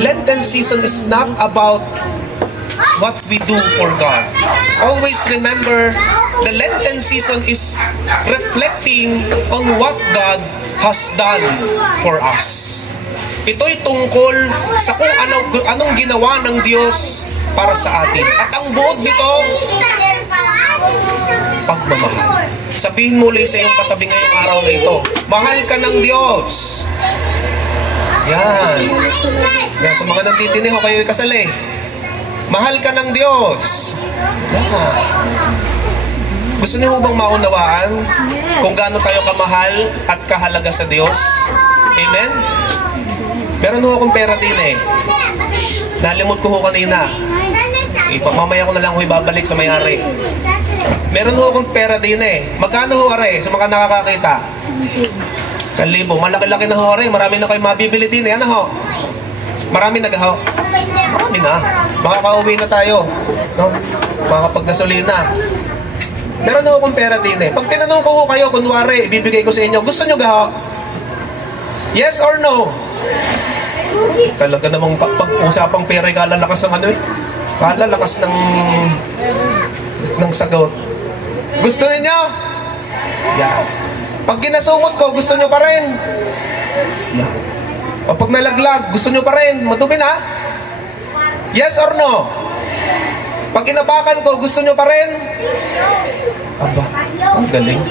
Lenten season is not about what we do for God. Always remember, the Lenten season is reflecting on what God has done for us. Ito'y tungkol sa kung anong ginawa ng Diyos para sa atin. At ang buod nito, pagmamahal. Sabihin mo ulit sa iyong katabi ngayong araw na ito, mahal ka ng Diyos. Yan. Yan. Sa mga nanditinig ho, kayo'y kasali. Mahal ka ng Diyos. Yan. Gusto niyo bang maunawaan kung gaano tayo kamahal at kahalaga sa Diyos? Amen? Meron ho akong pera din eh. Nalimot ko ho kanina. Mamaya ko na lang ho ibabalik sa may-ari. Meron ho akong pera din eh. Magkano ho are sa mga nakakakita? 1,000. Malaki-laki na ho are. Marami na kayo mabibili din eh. Ano ho? Marami nag-ho? Marami na. Makakauwi na tayo. No? Makakapaggasolina. Meron ho akong pera din eh. Pag tinanong ko ho kayo, kunwari, ibibigay ko sa inyo, gusto nyo gaho? Yes or no? Talaga namang pag-usapang pera, kalalakas ng ano eh. Kalalakas ng sagot. Gusto niyo? Yeah. Pag ginasungot ko, gusto niyo pa rin? Yeah. O pag nalaglag, gusto niyo pa rin? Madumi na? Yes or no? Pag inabakan ko, gusto niyo pa rin? Aba, ang galing.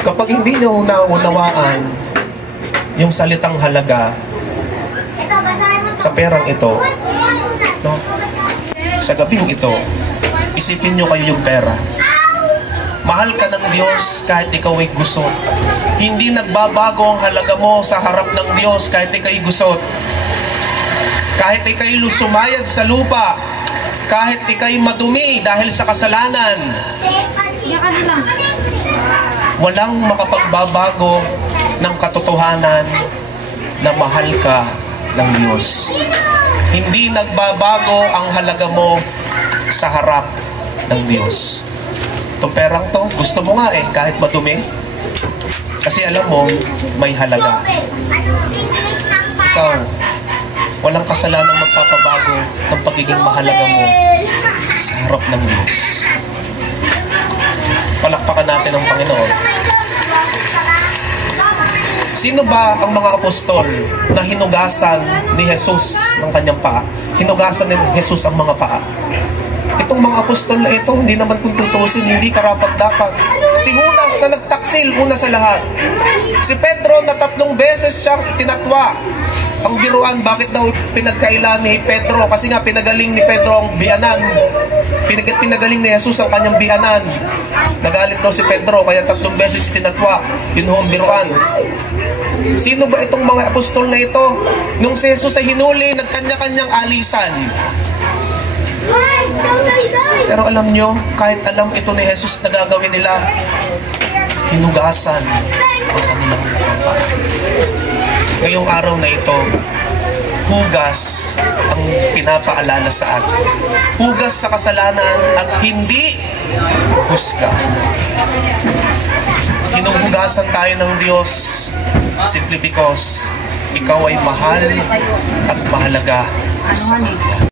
Kapag hindi niyo naunawaan yung salitang halaga sa perang ito, no? Sa gabing ito, isipin nyo kayo yung pera. Mahal ka ng Diyos kahit ikaw ay gusot. Hindi nagbabago ang halaga mo sa harap ng Diyos kahit ikaw ay gusot. Kahit ikaw ay sumayad sa lupa, kahit ikaw ay madumi dahil sa kasalanan, walang makapagbabago ng katotohanan na mahal ka ng Diyos. Hindi nagbabago ang halaga mo sa harap ng Diyos. Itong perang to, gusto mo nga eh, kahit madumi. Kasi alam mo, may halaga. Ikaw, walang kasalanang magpapabago ng pagiging mahalaga mo sa harap ng Diyos. Palakpakan natin ang Panginoon. Sino ba ang mga apostol na hinugasan ni Jesus ng kanyang paa? Hinugasan ni Jesus ang mga paa. Itong mga apostol na ito, hindi naman kung tutusin, hindi karapat-dapat. Si Judas na nagtaksil una sa lahat. Si Pedro na 3 beses siyang itinatwa. Ang biruan, bakit daw pinagkailan ni Pedro? Kasi nga pinagaling ni Pedro ang bianan. Pinagaling ni Jesus ang kanyang bianan. Nagalit daw si Pedro, kaya 3 beses itinatwa. Yun ho ang biruan. Sino ba itong mga apostol na ito? Nung si Jesus ay hinuli, nagkanya-kanyang alisan. Pero alam nyo, kahit alam ito ni Jesus na gagawin nila, hinugasan ang kanilang paa. Ngayong araw na ito, hugas ang pinapaalala sa atin. Hugas sa kasalanan at hindi husga. Hinuhugasan tayo ng Diyos simply because ikaw ay mahal at mahalaga sa Kanya.